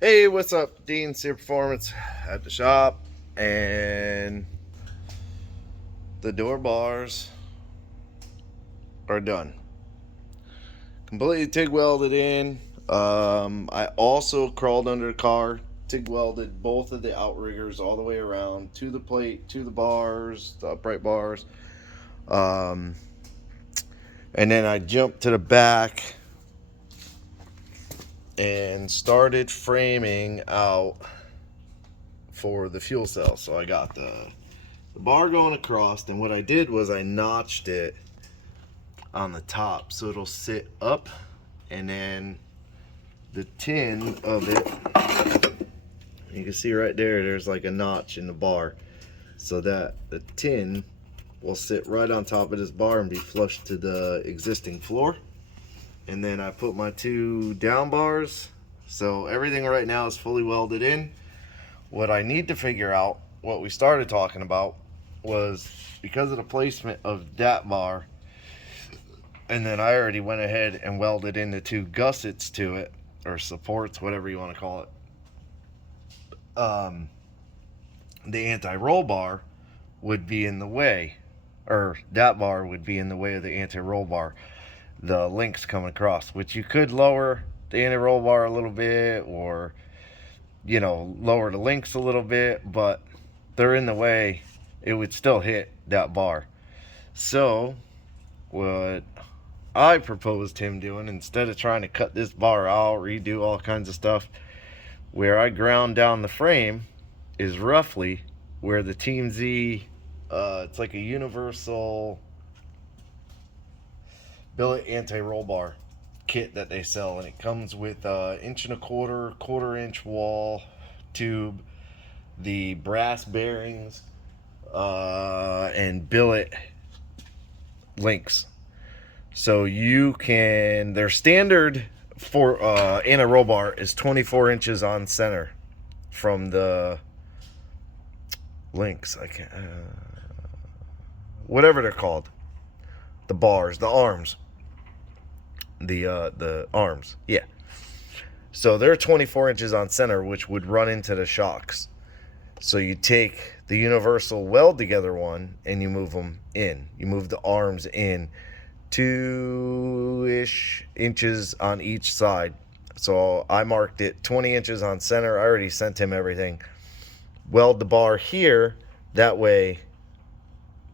Hey, what's up? Dean Sear Performance at the shop, and the door bars are done. Completely TIG welded in. I also crawled under the car, TIG welded both of the outriggers all the way around to the plate, to the bars, the upright bars. Um, and then I jumped to the back and started framing out for the fuel cell. So I got the bar going across, and what I did was I notched it on the top so it'll sit up, and then the tin of it, you can see right there's like a notch in the bar, so that the tin will sit right on top of this bar and be flush to the existing floor. And then I put my two down bars, so everything right now is fully welded in. What I need to figure out, what we started talking about, was because of the placement of that bar, and then I already went ahead and welded in the two gussets to it, or supports, whatever you want to call it. The anti-roll bar would be in the way, or that bar would be in the way of the anti-roll bar, the links coming across, which you could lower the anti-roll bar a little bit, or lower the links a little bit, but they're in the way. It would still hit that bar. So what I proposed him doing, instead of trying to cut this bar out, redo all kinds of stuff, where I ground down the frame is roughly where the Team Z, it's like a universal billet anti-roll bar kit that they sell, and it comes with inch and a quarter inch wall tube, the brass bearings, and billet links. So you can, their standard for anti-roll bar is 24 inches on center from the links. I can't, whatever they're called, the bars, the arms, the arms, yeah. So they're 24 inches on center, which would run into the shocks. So you take the universal weld together one and you move them in. You move the arms in 2-ish inches on each side. So I marked it 20 inches on center. I already sent him everything. Weld the bar here. That way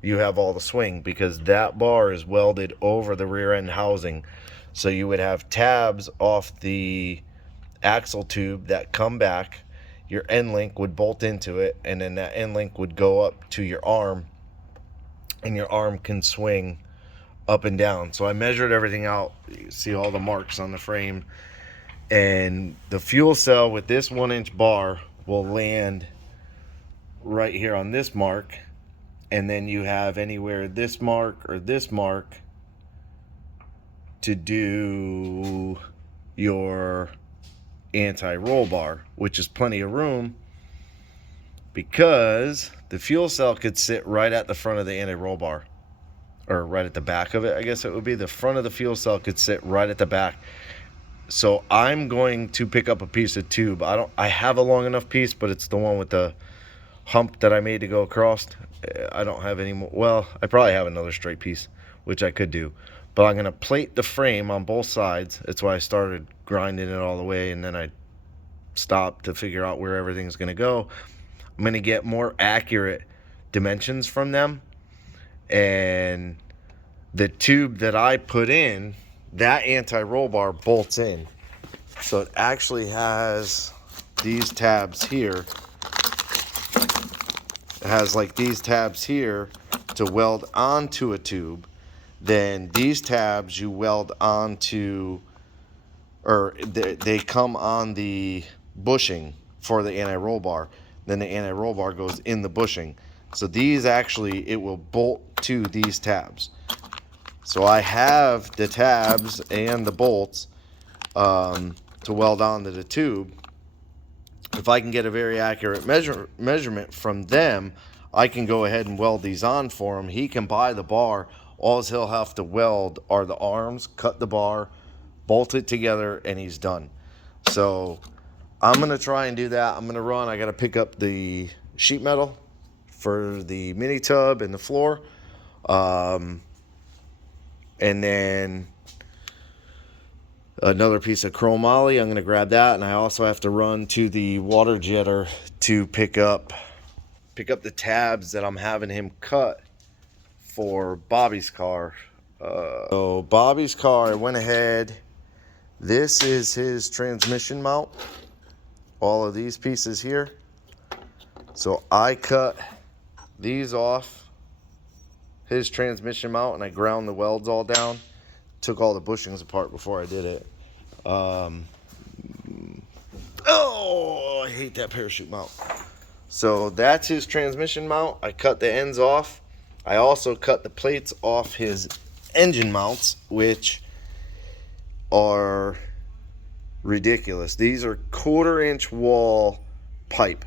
you have all the swing, because that bar is welded over the rear end housing. So you would have tabs off the axle tube that come back. Your end link would bolt into it, and then that end link would go up to your arm, and your arm can swing up and down. So I measured everything out. You see all the marks on the frame, and the fuel cell with this 1-inch bar will land right here on this mark, and then you have anywhere this mark or this mark to do your anti-roll bar, which is plenty of room, because the fuel cell could sit right at the front of the anti-roll bar, or right at the back of it. I guess it would be the front of the fuel cell could sit right at the back. So I'm going to pick up a piece of tube. I have a long enough piece, but it's the one with the hump that I made to go across. I don't have any more. Well, I probably have another straight piece, which I could do, but I'm going to plate the frame on both sides. That's why I started grinding it all the way, and then I stopped to figure out where everything's going to go. I'm going to get more accurate dimensions from them, and the tube that I put in, that anti-roll bar bolts in. So it actually has these tabs here. It has like these tabs here to weld onto a tube. Then these tabs you weld onto, or they come on the bushing for the anti-roll bar. Then the anti-roll bar goes in the bushing. So these actually, it will bolt to these tabs. So I have the tabs and the bolts to weld onto the tube. If I can get a very accurate measurement from them, I can go ahead and weld these on for him. He can buy the bar. All he'll have to weld are the arms, cut the bar, bolt it together, and he's done. So I'm going to try and do that. I'm going to run. I got to pick up the sheet metal for the mini tub and the floor. And then another piece of chromoly. I'm going to grab that. And I also have to run to the water jetter to pick up the tabs that I'm having him cut for Bobby's car. So Bobby's car, I went ahead. This is his transmission mount. All of these pieces here. So I cut these off his transmission mount and I ground the welds all down. Took all the bushings apart before I did it. Oh, I hate that parachute mount. So that's his transmission mount. I cut the ends off. I also cut the plates off his engine mounts, which are ridiculous. These are 1/4-inch wall pipe.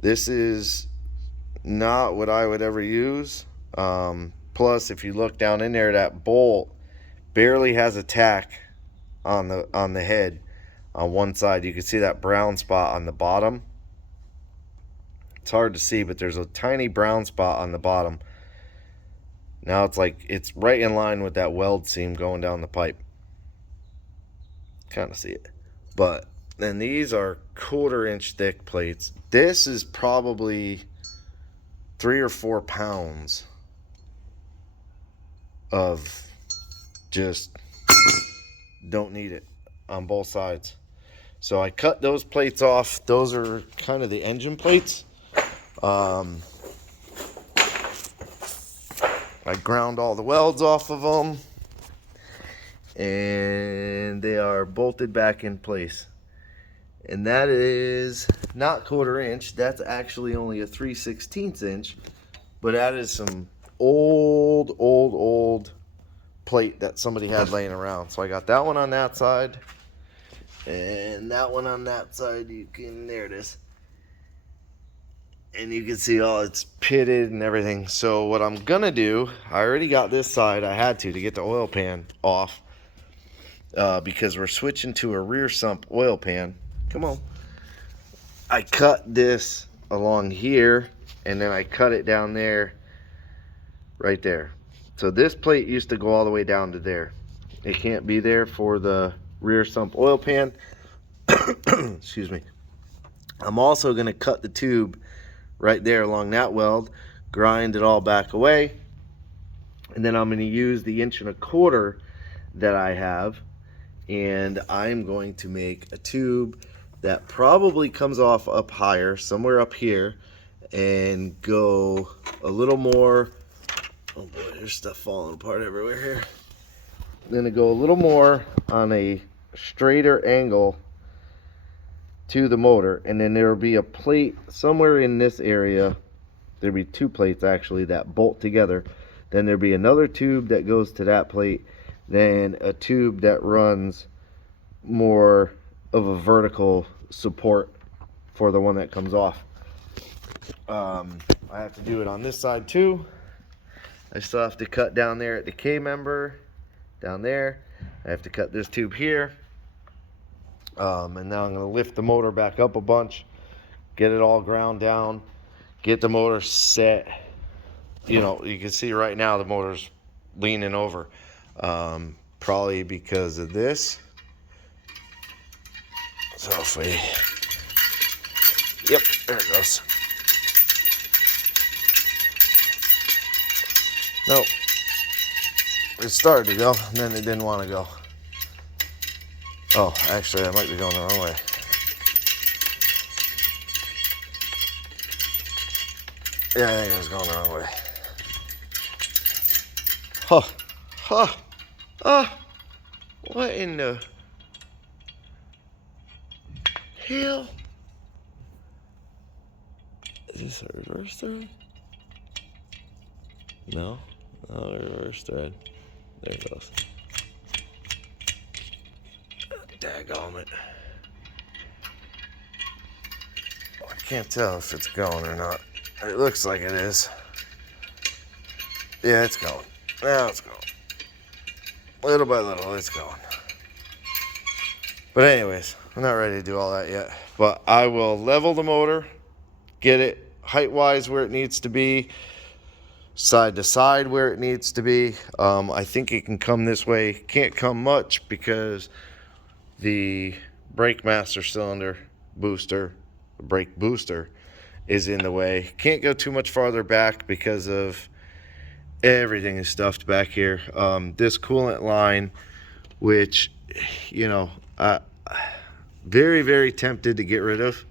This is not what I would ever use. Plus, if you look down in there, that bolt barely has a tack on the head on one side. You can see that brown spot on the bottom. It's hard to see, but there's a tiny brown spot on the bottom. Now it's right in line with that weld seam going down the pipe. Kind of see it. But then these are 1/4-inch thick plates. This is probably 3 or 4 pounds of just don't need it on both sides. So I cut those plates off. Those are kind of the engine plates. I ground all the welds off of them, and they are bolted back in place. And that is not 1/4-inch. That's actually only a 3/16 inch, but that is some old plate that somebody had laying around. So I got that one on that side, and that one on that side. There it is. And you can see all it's pitted and everything. So what I'm gonna do, I already got this side. I had to get the oil pan off because we're switching to a rear sump oil pan. Come on. I cut this along here, and then I cut it down there, right there. So this plate used to go all the way down to there. It can't be there for the rear sump oil pan. Excuse me. I'm also gonna cut the tube right there along that weld, grind it all back away, and then I'm going to use the 1.25 inch that I have, and I'm going to make a tube that probably comes off up higher, somewhere up here, and go a little more. Oh boy, there's stuff falling apart everywhere here. Then to go a little more on a straighter angle to the motor, and then there will be a plate somewhere in this area. There'll be 2 plates actually that bolt together. Then there'll be another tube that goes to that plate, then a tube that runs more of a vertical support for the one that comes off. I have to do it on this side too. I still have to cut down there at the K member down there. I have to cut this tube here. And now I'm going to lift the motor back up a bunch, get it all ground down, get the motor set. You know, you can see right now the motor's leaning over, probably because of this. So if we, yep, there it goes. Nope, it started to go, and then it didn't want to go. Oh, actually, I might be going the wrong way. Yeah, I think I was going the wrong way. What in the hell? Is this a reverse thread? No, not a reverse thread. There it goes. Daggone it. I can't tell if it's going or not. It looks like it is. Yeah, it's going. Now it's going. Little by little, it's going. But anyways, I'm not ready to do all that yet, but I will level the motor, get it height-wise where it needs to be, side to side where it needs to be. I think it can come this way. Can't come much because the brake master cylinder booster, brake booster, is in the way. Can't go too much farther back because of everything is stuffed back here. This coolant line, which, you know, very, very tempted to get rid of,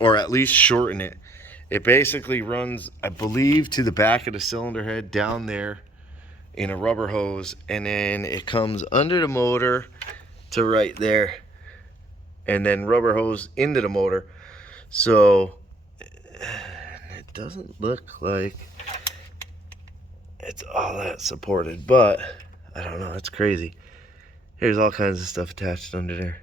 or at least shorten it. It basically runs, I believe, to the back of the cylinder head down there in a rubber hose, and then it comes under the motor to right there, and then rubber hose into the motor. So it doesn't look like it's all that supported, but I don't know, it's crazy. Here's all kinds of stuff attached under there.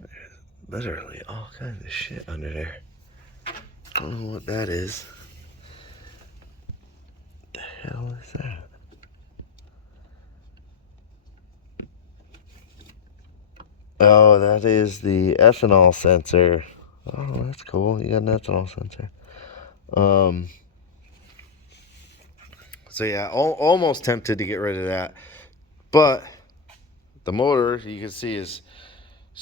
There's literally all kinds of shit under there. I don't know what that is. What the hell is that? Oh, that is the ethanol sensor. Oh, that's cool. You got an ethanol sensor. So yeah, almost tempted to get rid of that, but the motor, you can see, is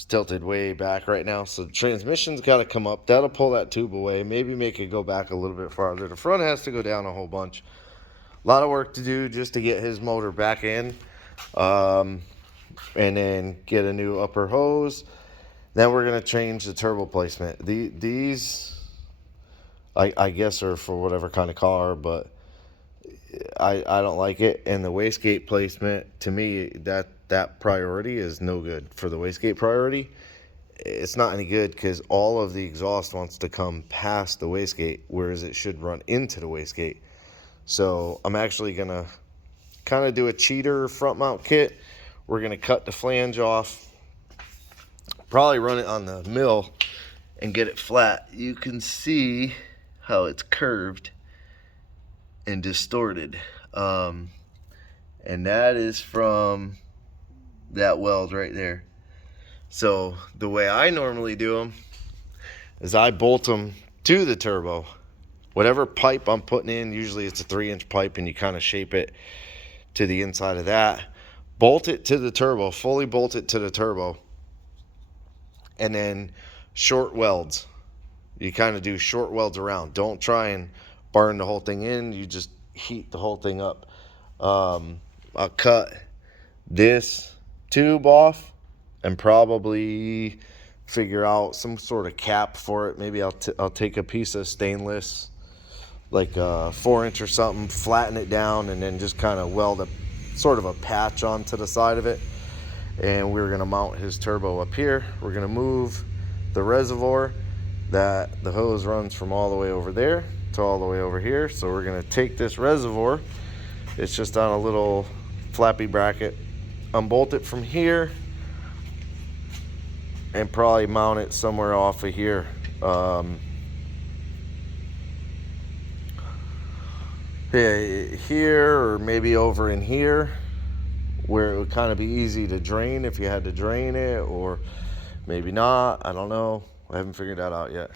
tilted way back right now. So the transmission's got to come up. That'll pull that tube away. Maybe make it go back a little bit farther. The front has to go down a whole bunch. A lot of work to do just to get his motor back in, and then get a new upper hose. Then we're gonna change the turbo placement. These, I guess, are for whatever kind of car, but I don't like it. And the wastegate placement, to me, that priority is no good. For the wastegate priority, it's not any good because all of the exhaust wants to come past the wastegate, whereas it should run into the wastegate. So I'm actually gonna kind of do a cheater front mount kit. We're gonna cut the flange off, probably run it on the mill and get it flat. You can see how it's curved and distorted, and that is from that weld right there. So the way I normally do them is I bolt them to the turbo. Whatever pipe I'm putting in, usually it's a 3-inch pipe, and you kind of shape it to the inside of that. Bolt it to the turbo, fully bolt it to the turbo, and then short welds. You kind of do short welds around. Don't try and burn the whole thing in. You just heat the whole thing up. I'll cut this tube off and probably figure out some sort of cap for it. Maybe I'll take a piece of stainless, like a 4-inch or something, flatten it down, and then just kind of weld a sort of a patch onto the side of it. And we're gonna mount his turbo up here. We're gonna move the reservoir that the hose runs from all the way over there to all the way over here. So we're gonna take this reservoir, it's just on a little flappy bracket, unbolt it from here, and probably mount it somewhere off of here. Here, or maybe over in here, where it would kind of be easy to drain if you had to drain it, or maybe not. I don't know. I haven't figured that out yet.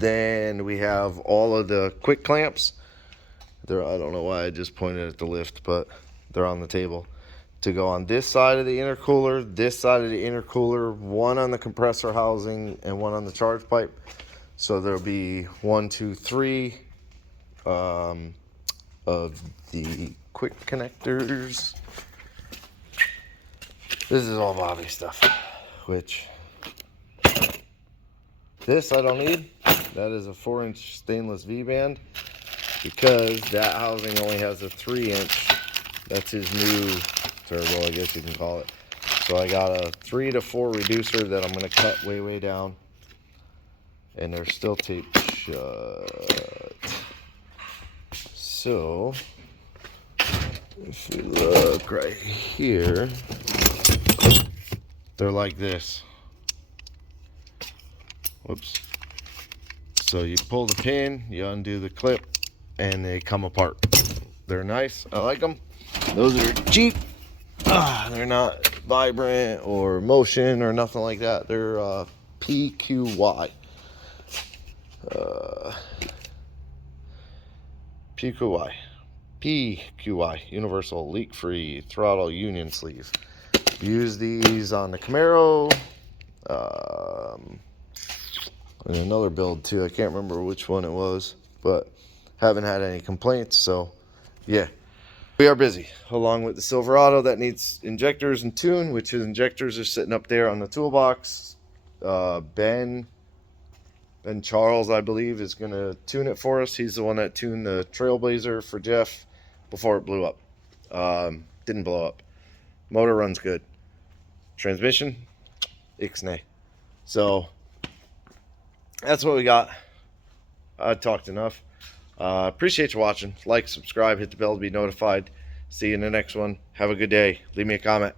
Then we have all of the quick clamps. I don't know why I just pointed at the lift, but they're on the table to go on this side of the intercooler, this side of the intercooler, one on the compressor housing and one on the charge pipe. So there'll be 1, 2, 3 of the quick connectors. This is all Bobby stuff, which this I don't need. That is a 4-inch stainless V-band, because that housing only has a 3-inch. That's his new turbo, I guess you can call it. So I got a 3 to 4 reducer that I'm going to cut way down, and they're still taped shut. So if you look right here, they're like this. Whoops. So you pull the pin, you undo the clip, and they come apart. They're nice. I like them. Those are cheap. They're not vibrant or motion or nothing like that. They're PQY. PQY. PQY. Universal leak-free throttle union sleeve. Use these on the Camaro. And another build too. I can't remember which one it was, but haven't had any complaints. So yeah, we are busy. Along with the Silverado that needs injectors and tune, which his injectors are sitting up there on the toolbox. Ben Charles, I believe, is going to tune it for us. He's the one that tuned the Trailblazer for Jeff before it blew up. Didn't blow up. Motor runs good. Transmission, ixnay. So that's what we got. I talked enough. Appreciate you watching. Like, subscribe, hit the bell to be notified. See you in the next one. Have a good day. Leave me a comment.